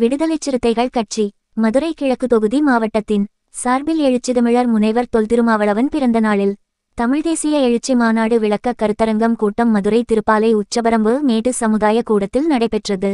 விடுதலை சிறுத்தைகள் கட்சி மதுரை கிழக்கு தொகுதி மாவட்டத்தின் சார்பில் எழுச்சிதமிழர் முனைவர் தொல்திருமாவளவன் பிறந்த நாளில் தமிழ் தேசிய எழுச்சி மாநாடு விளக்க கருத்தரங்கம் கூட்டம் மதுரை திருப்பாலை உச்சபரம்பு மேடு சமுதாய கூடத்தில் நடைபெற்றது.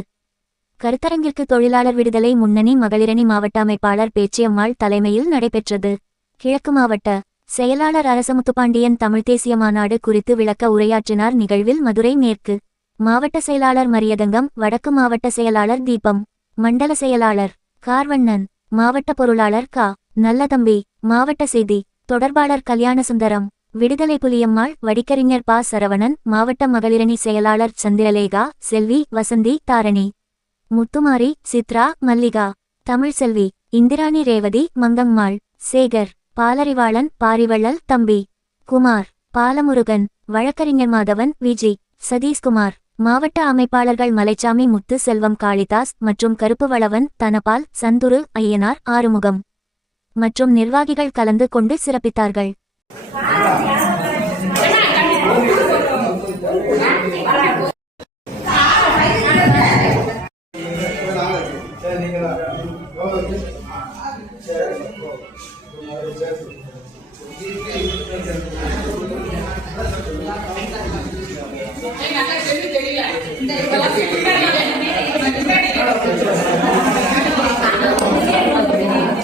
கருத்தரங்கிற்கு தொழிலாளர் விடுதலை முன்னணி மகளிரணி மாவட்ட அமைப்பாளர் பேச்சியம்மாள் தலைமையில் நடைபெற்றது. கிழக்கு மாவட்ட செயலாளர் அரசமுத்துப்பாண்டியன் தமிழ் தேசிய மாநாடு குறித்து விளக்க உரையாற்றினார். நிகழ்வில் மதுரை மேற்கு மாவட்ட செயலாளர் மரியதங்கம், வடக்கு மாவட்ட செயலாளர் தீபம், மண்டல செயலாளர் கார்வண்ணன், மாவட்ட பொருளாளர் கா நல்லதம்பி, மாவட்ட செய்தி தொடர்பாளர் கல்யாணசுந்தரம், விடுதலை புலியம்மாள், வடிக்கறிஞர் பா சரவணன், மாவட்ட மகளிரணி செயலாளர் சந்திரலேகா, செல்வி, வசந்தி, தாரணி, முத்துமாரி, சித்ரா, மல்லிகா, தமிழ்செல்வி, இந்திராணி, ரேவதி, மங்கம்மாள், சேகர், பாலரிவாளன், பாரிவள்ளல், தம்பி, குமார், பாலமுருகன், வழக்கறிஞர் மாதவன், விஜி, சதீஷ்குமார், மாவட்ட அமைப்பாளர்கள் மலைச்சாமி, முத்து செல்வம், காளிதாஸ் மற்றும் கருப்புவளவன், தனபால், சந்துரு, ஐயனார், ஆறுமுகம் மற்றும் நிர்வாகிகள் கலந்து கொண்டு சிறப்பித்தார்கள்.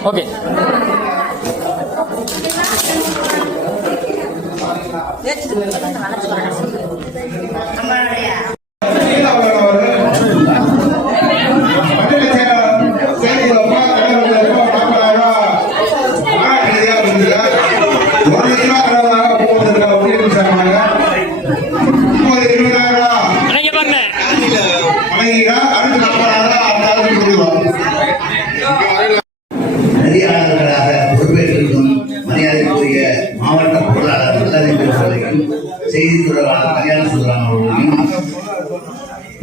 ஓகே, நெறியாளர்களாக பொறுப்பேற்றிருக்கும் மரியாதைக்குரிய மாவட்ட பொருளாளர் நல்லதென்பவர்களையும், செய்தி தொடர்பாளர் கல்யாணசுந்தரம் அவர்களையும்,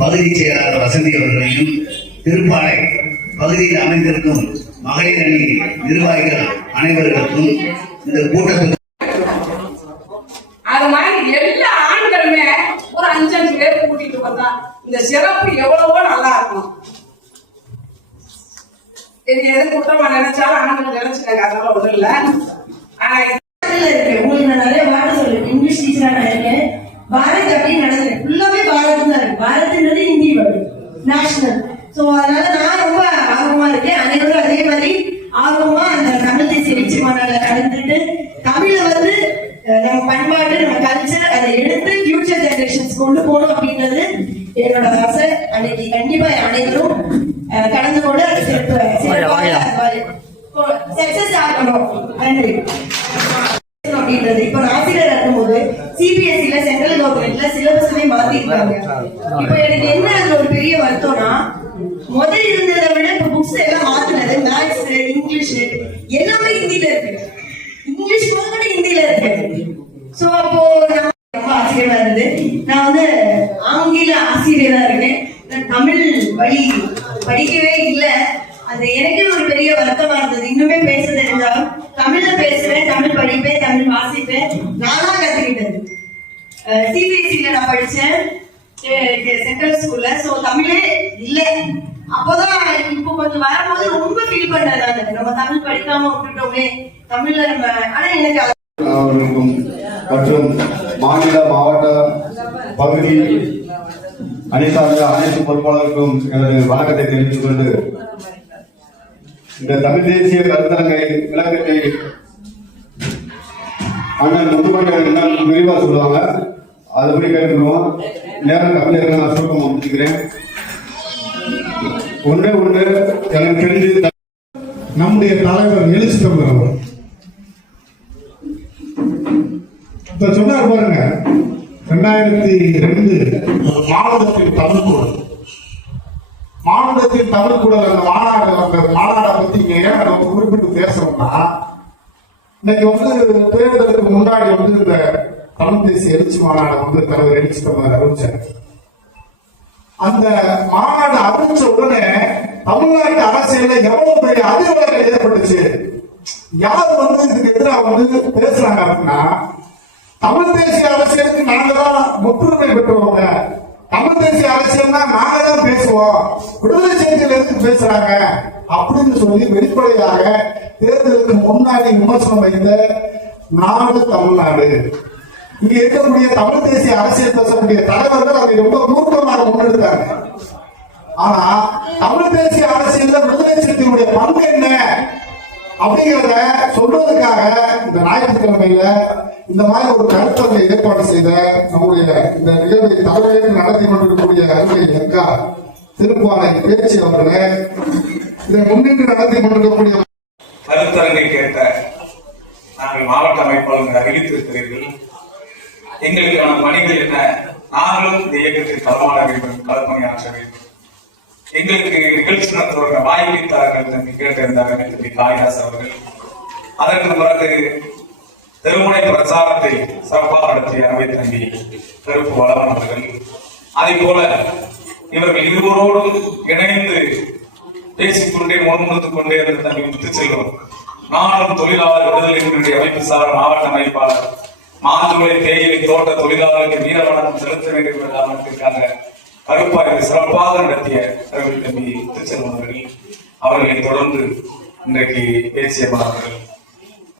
பகுதி செயலாளர் வசந்தி அவர்களையும், திருப்பாலை பகுதியில் அமைந்திருக்கும் மகளிர் அணி நிர்வாகிகள் அனைவருக்கும் இந்த கூட்டத்தில் அது மாதிரி எல்லா ஆண்களுமே ஒரு 5 பேர் கூட்டிட்டு வந்தா இந்த சிறப்பு எவ்வளவோ நல்லா இருக்கும். இது எது கூட்டமா நினைச்சாலும் ஆண்கள் நினைச்சுட்டாங்க, அதனால ஒண்ணும் இல்ல. ஆனா உங்களுக்கு நான் நிறைய வார்த்தை சொல்லுவேன். இங்கிலீஷ் டீச்சரா நான் இருக்கேன். பாரத் அப்படின்னு நடந்தேன். ஃபுல்லாவே பாரத் தான் இருக்கு. பாரத்ன்றது இந்தி வேர்டு, நேஷனல். சோ அதனால நான் ரொம்ப ஆர்வமா இருக்கேன். அனைவரும் அதே மாதிரி ஆர்வமா அந்த தமிழ் தேசிய எழுச்சி மாநாடுல கலந்துட்டு தமிழை வந்து நம்ம பண்பாடு, நம்ம கல்ச்சர் அதை எடுத்து ஃபியூச்சர் ஜெனரேஷன்ஸ் கொண்டு போகணும் அப்படின்றது என்னோட ஆசை. அன்னைக்கு கண்டிப்பா அனைவரும் கலந்து கொண்டு சக்சஸ் ஆகணும் அப்படின்றது. இப்ப ஆசிரியர் இருக்கும்போது சிபிஎஸ்இல சென்ட்ரல் கவர்மெண்ட்ல சிலபஸே மாத்திருக்காங்க. இப்ப எனக்கு என்ன அதுல ஒரு பெரிய வருத்தம்னா, முதல் இருந்ததை விட இப்ப புக்ஸ் எல்லாம் மாத்தினது, மேத்ஸ், இங்கிலீஷ் எல்லாமே ஹிந்தில இருக்கு. இங்கிலீஷ் கூட ஹிந்தில இருக்கு. சோ அப்போ ரொம்ப ஆச்சரியமா இருந்தது. நான் வந்து ஆங்கில ஆசிரியரா இருக்கேன். தமிழ் வழி படிக்கவே இல்லை. அது எனக்கு ஒரு பெரிய வருத்தமா இருந்தது. இன்னுமே பேச தெரிஞ்சாலும் தமிழ்ல பேசுவேன், தமிழ் படிப்பேன், தமிழ் வாசிப்பேன். நானா கத்துக்கிட்டது. சிபிஎஸ்இல நான் படிச்சேன், சென்ட்ரல் ஸ்கூல்ல. சோ தமிழே இல்லை. அப்போதான் இப்போ கொஞ்சம் வரும்போது ரொம்ப ஃபீல் பண்றேன். நம்ம தமிழ் படிக்காம விட்டுட்டோமே, தமிழ்ல நம்ம. ஆனா எனக்கு மற்றும் மாநில மாவட்ட பகுதி அனைத்தாங்க அனைத்து பொறுப்பாளருக்கும் எனது வணக்கத்தை தெரிவித்துக் கொண்டு, இந்த தமிழ் தேசிய கருத்தரங்கை விளக்கத்தை அண்ணன் முத்துப்பாண்டியன் என்ன விரிவா சொல்லுவாங்க, அதுபடி கேட்டுருவோம். நேரம் கவிஞர்கள் நான் சுருக்கமாக முடிச்சுக்கிறேன். ஒன்று எனக்கு தெரிஞ்சு நம்முடைய தலைவர் எழுச்சித்தமிழர் அவர் இப்ப சொன்னார் பாருங்க, 2002 மாநிலத்தில் தமிழ் கூடல் அந்த மாநாடை பத்தி ஏன் நம்ம குறிப்பிட்டு பேசுறோம்னா, இன்னைக்கு வந்து தேர்தலுக்கு முன்னாடி வந்து இந்த தமிழ் தேசிய எழுச்சி மாநாடு வந்து தலைவர் எழுச்சித்தமிழர் அறிவிச்சார். அந்த மாநாடு அறிவிச்ச உடனே தமிழ்நாட்டு அரசியல்ல எவ்வளவு பெரிய அதிர்வலைகள் ஏற்பட்டுச்சு. யார் வந்து இதுக்கு எதிராக வந்து பேசுறாங்க அப்படின்னா, தமிழ் தேசிய அரசியலுக்கு நாங்க தான் முற்றுரிமை பெற்றவங்க, தமிழ் தேசிய அரசியல்னா நாங்க தான் பேசுவோம், விடுதலை சிறுத்தைகள் எதுக்கு பேசுறாங்க அப்படின்னு சொல்லி வெளிப்படையாக தேர்தலுக்கு முன்னாடி விமர்சனம் வைத்த நாடு தமிழ்நாடு. இங்க இருக்கக்கூடிய தமிழ் தேசிய அரசியல் பேசக்கூடிய தலைவர்கள் அதை ரொம்ப நுட்பமாக முன்னெடுத்தாங்க. ஆனா தமிழ் தேசிய அரசியல்ல விடுதலை சிறுத்தைகளுடைய பங்கு என்ன அப்படிங்கிறத சொல்றதுக்காக இந்த ஞாயிற்றுக்கிழமையில இந்த மாதிரி ஒரு கருத்தரங்கை ஏற்பாடு செய்த நம்முடைய இந்த நிகழ்வை தலைமையை நடத்தி கொண்டிருக்கக்கூடிய அருமை எங்கா திருப்பாலை பேச்சு அவர்களே, இதை முன்னிட்டு நடத்தி கொண்டிருக்கக்கூடிய கருத்தரங்கை கேட்ட நாங்கள் மாவட்ட அமைப்பாளர்கள் அறிவித்திருக்கிறீர்கள். எங்களுக்கான பணிகள் என்ன? நாங்களும் இந்த இயக்கத்தில் களமாட வேண்டும், களப்பணியாற்ற வேண்டும். எங்களுக்கு நிகழ்ச்சி நடத்துவதற்கு வாய்ப்பித்தார்கள் தம்பி கேட்டிருந்தார்கள் தம்பி காளிதாஸ் அவர்கள். அதற்கு பிறகு தெருமுனை பிரச்சாரத்தை சிறப்பாக நடத்திய அவை தம்பி கருப்பு வளவன் அவர்கள். அதே போல இவர்கள் இருவரோடும் இணைந்து பேசிக்கொண்டே முன்முடுத்துக் கொண்டே இருந்த தம்பி முத்துச்செல்வம், நானும் தொழிலாளர் விடுதலை அமைப்பு சார் மாவட்ட அமைப்பாளர், மாந்துளை தேயிலை தோட்ட தொழிலாளர்களுக்கு வீர வணக்கம் செலுத்த வேண்டும் என்ற காரணத்திற்காக கருப்பாய்வு சிறப்பாக நடத்திய தம்பி முத்துச்செல்வம் அவர்களை தொடர்ந்து இன்றைக்கு பேசிய மாணவர்கள்